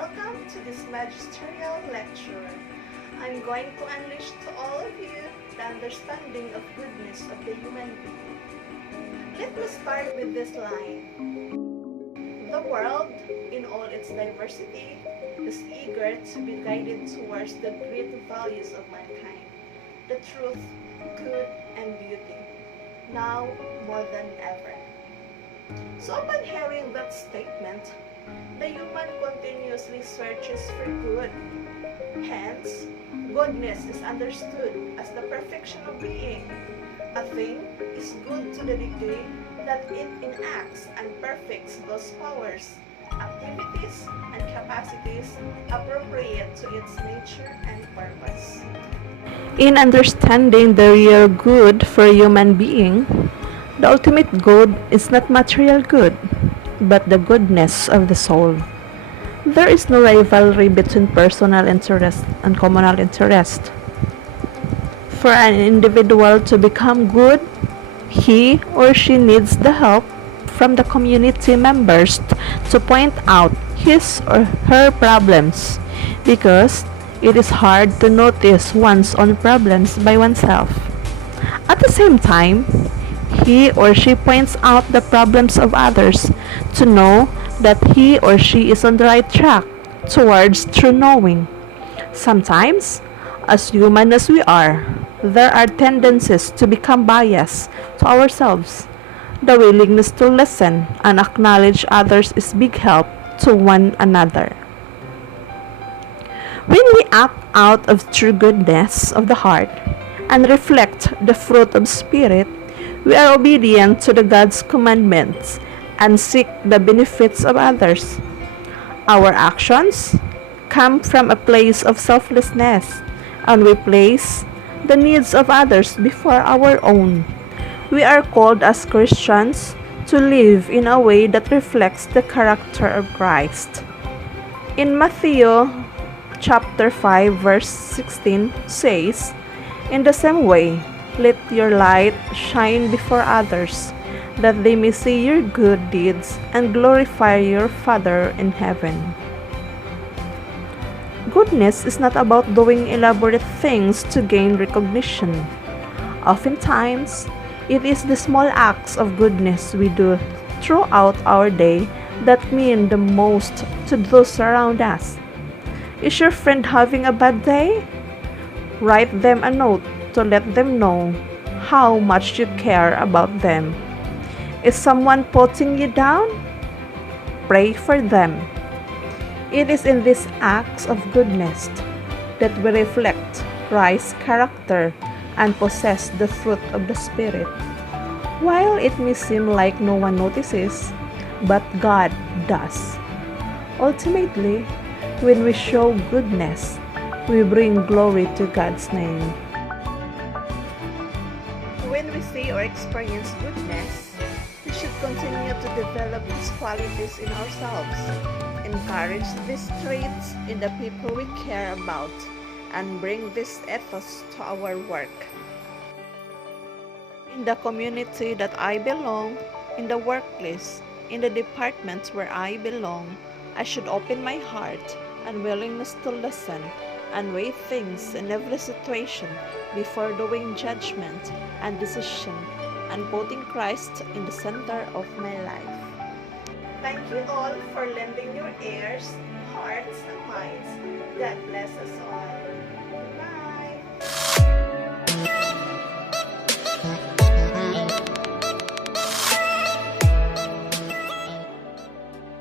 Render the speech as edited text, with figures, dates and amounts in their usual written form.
Welcome to this Magisterial lecture. I'm going to unleash to all of you the understanding of goodness of the human being. Let me start with this line. The world, in all its diversity, is eager to be guided towards the great values of mankind, the truth, good, and beauty, now more than ever. So upon hearing that statement, the human continuously searches for good. Hence, goodness is understood as the perfection of being. A thing is good to the degree that it enacts and perfects those powers, activities, and capacities appropriate to its nature and purpose. In understanding the real good for a human being, the ultimate good is not material good, but the goodness of the soul. There is no rivalry between personal interest and communal interest. For an individual to become good, he or she needs the help from the community members to point out his or her problems, because it is hard to notice one's own problems by oneself. At the same time, he or she points out the problems of others to know that he or she is on the right track towards true knowing. Sometimes, as human as we are, there are tendencies to become biased to ourselves. The willingness to listen and acknowledge others is big help to one another. When we act out of true goodness of the heart and reflect the fruit of spirit, we are obedient to the God's commandments and seek the benefits of others. Our actions come from a place of selflessness, and we place the needs of others before our own. We are called as Christians to live in a way that reflects the character of Christ. In Matthew chapter 5 verse 16 says, "In the same way, let your light shine before others, that they may see your good deeds and glorify your Father in heaven." Goodness is not about doing elaborate things to gain recognition. Oftentimes, it is the small acts of goodness we do throughout our day that mean the most to those around us. Is your friend having a bad day? Write them a note to let them know how much you care about them. Is someone putting you down? Pray for them. It is in these acts of goodness that we reflect Christ's character and possess the fruit of the Spirit. While it may seem like no one notices, but God does. Ultimately, when we show goodness, we bring glory to God's name. When we see or experience goodness, we should continue to develop these qualities in ourselves, encourage these traits in the people we care about, and bring this ethos to our work. In the community that I belong, in the workplace, in the department where I belong, I should open my heart and willingness to listen and weigh things in every situation before doing judgment and decision and putting Christ in the center of my life. Thank you all for lending your ears, hearts, and minds. God bless us all.